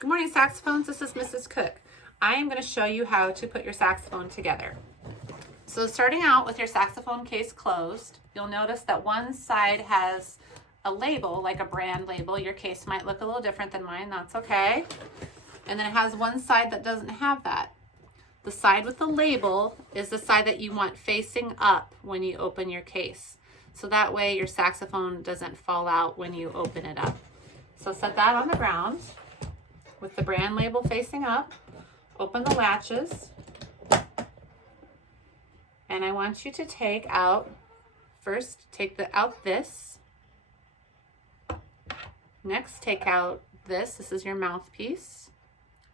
Good morning, saxophones. This is Mrs. Cook. I am going to show you how to put your saxophone together. So starting out with your saxophone case closed, you'll notice that one side has a label, like a brand label. Your case might look a little different than mine. That's okay. And then it has one side that doesn't have that. The side with the label is the side that you want facing up when you open your case. So that way your saxophone doesn't fall out when you open it up. So set that on the ground with the brand label facing up. Open the latches. And I want you to take out, first take out this. Next, take out this. This is your mouthpiece.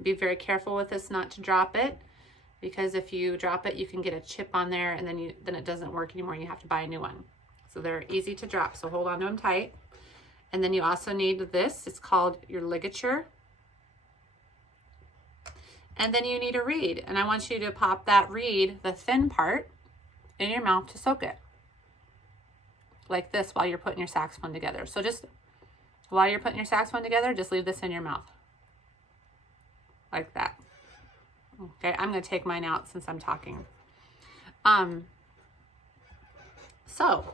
Be very careful with this not to drop it, because if you drop it, you can get a chip on there and then it doesn't work anymore and you have to buy a new one. So they're easy to drop, so hold on to them tight. And then you also need this. It's called your ligature. And then you need a reed, and I want you to pop that reed, the thin part, in your mouth to soak it. Like this while you're putting your saxophone together. So just while you're putting your saxophone together, just leave this in your mouth. Like that. Okay, I'm going to take mine out since I'm talking. So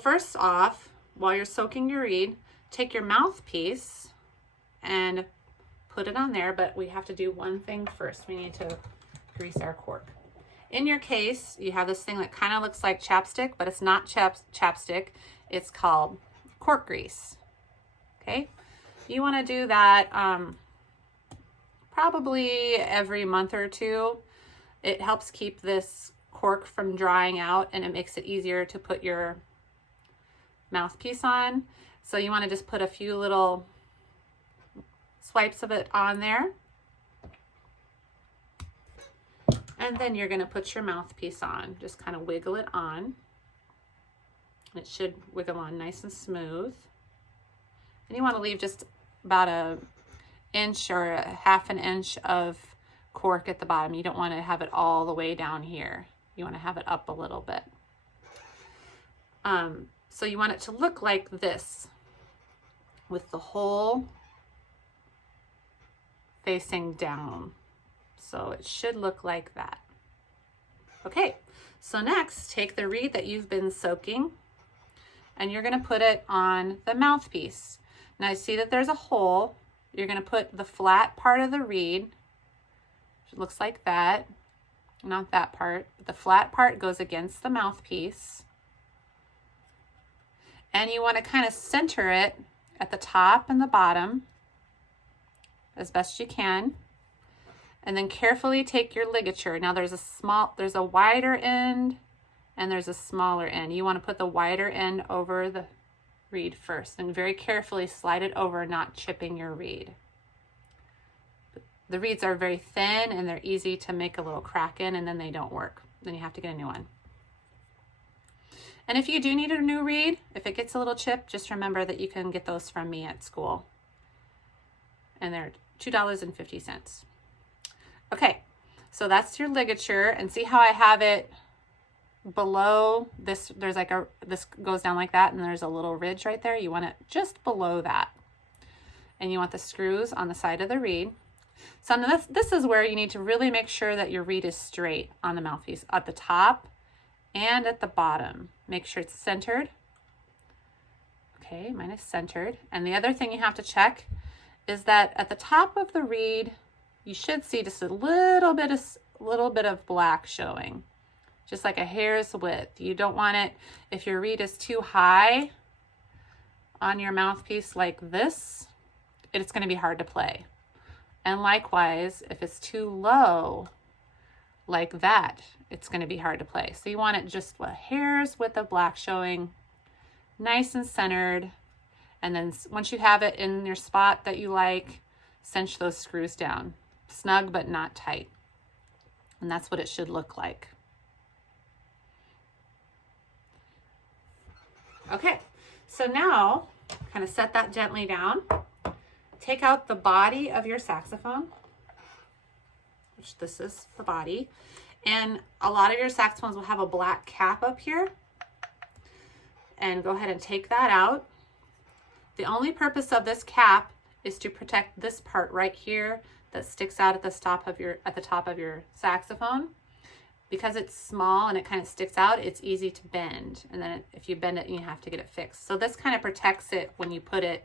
first off, while you're soaking your reed, take your mouthpiece and put it on there, but we have to do one thing first. We need to grease our cork. In your case, you have this thing that kind of looks like chapstick, but it's not chapstick. It's called cork grease. Okay, you want to do that probably every month or two. It helps keep this cork from drying out, and it makes it easier to put your mouthpiece on. So you want to just put a few little swipes of it on there. And then you're going to put your mouthpiece on. Just kind of wiggle it on. It should wiggle on nice and smooth. And you want to leave just about an inch or a half an inch of cork at the bottom. You don't want to have it all the way down here. You want to have it up a little bit. So you want it to look like this, with the hole facing down. So it should look like that. Okay, so next, take the reed that you've been soaking and you're going to put it on the mouthpiece. Now I see that there's a hole. You're going to put the flat part of the reed. It looks like that. Not that part. The flat part goes against the mouthpiece. And you want to kind of center it at the top and the bottom as best you can. And then carefully take your ligature. Now there's a wider end and there's a smaller end. You want to put the wider end over the reed first and very carefully slide it over, not chipping your reed. The reeds are very thin and they're easy to make a little crack in, and then they don't work. Then you have to get a new one. And if you do need a new reed, if it gets a little chipped, just remember that you can get those from me at school. And they're $2.50. Okay, so that's your ligature, and see how I have it below this. There's like this goes down like that, and there's a little ridge right there. You want it just below that. And you want the screws on the side of the reed. So this is where you need to really make sure that your reed is straight on the mouthpiece, at the top and at the bottom. Make sure it's centered. Okay, mine is centered. And the other thing you have to check is that at the top of the reed, you should see just a little bit of black showing, just like a hair's width. You don't want it, if your reed is too high on your mouthpiece like this, it's going to be hard to play. And likewise, if it's too low like that, it's going to be hard to play. So you want it just a hair's width of black showing, nice and centered. And then once you have it in your spot that you like, cinch those screws down. Snug but not tight. And that's what it should look like. Okay, so now kind of set that gently down. Take out the body of your saxophone, which this is the body. And a lot of your saxophones will have a black cap up here. And go ahead and take that out. The only purpose of this cap is to protect this part right here that sticks out at the top of your saxophone. Because it's small and it kind of sticks out, it's easy to bend. And then if you bend it, you have to get it fixed. So this kind of protects it when you put it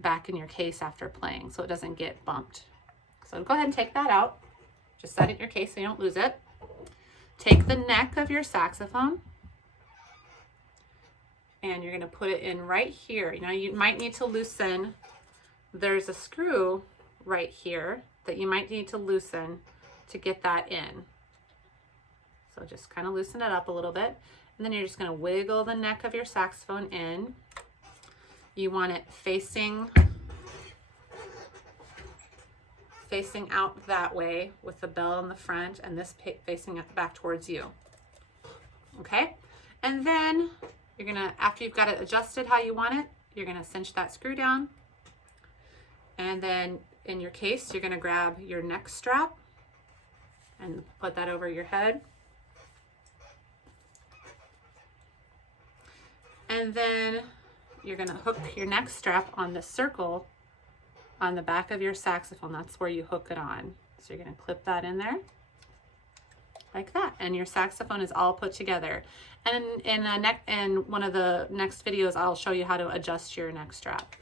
back in your case after playing, so it doesn't get bumped. So go ahead and take that out. Just set it in your case so you don't lose it. Take the neck of your saxophone and you're going to put it in right here. You know, you might need to loosen. There's a screw right here that you might need to loosen to get that in. So just kind of loosen it up a little bit. And then you're just going to wiggle the neck of your saxophone in. You want it facing out that way with the bell in the front and this facing back towards you. Okay? And then you're going to, after you've got it adjusted how you want it, you're going to cinch that screw down. And then in your case, you're going to grab your neck strap and put that over your head. And then you're going to hook your neck strap on the circle on the back of your saxophone. That's where you hook it on. So you're going to clip that in there like that. And your saxophone is all put together. And in one of the next videos, I'll show you how to adjust your neck strap.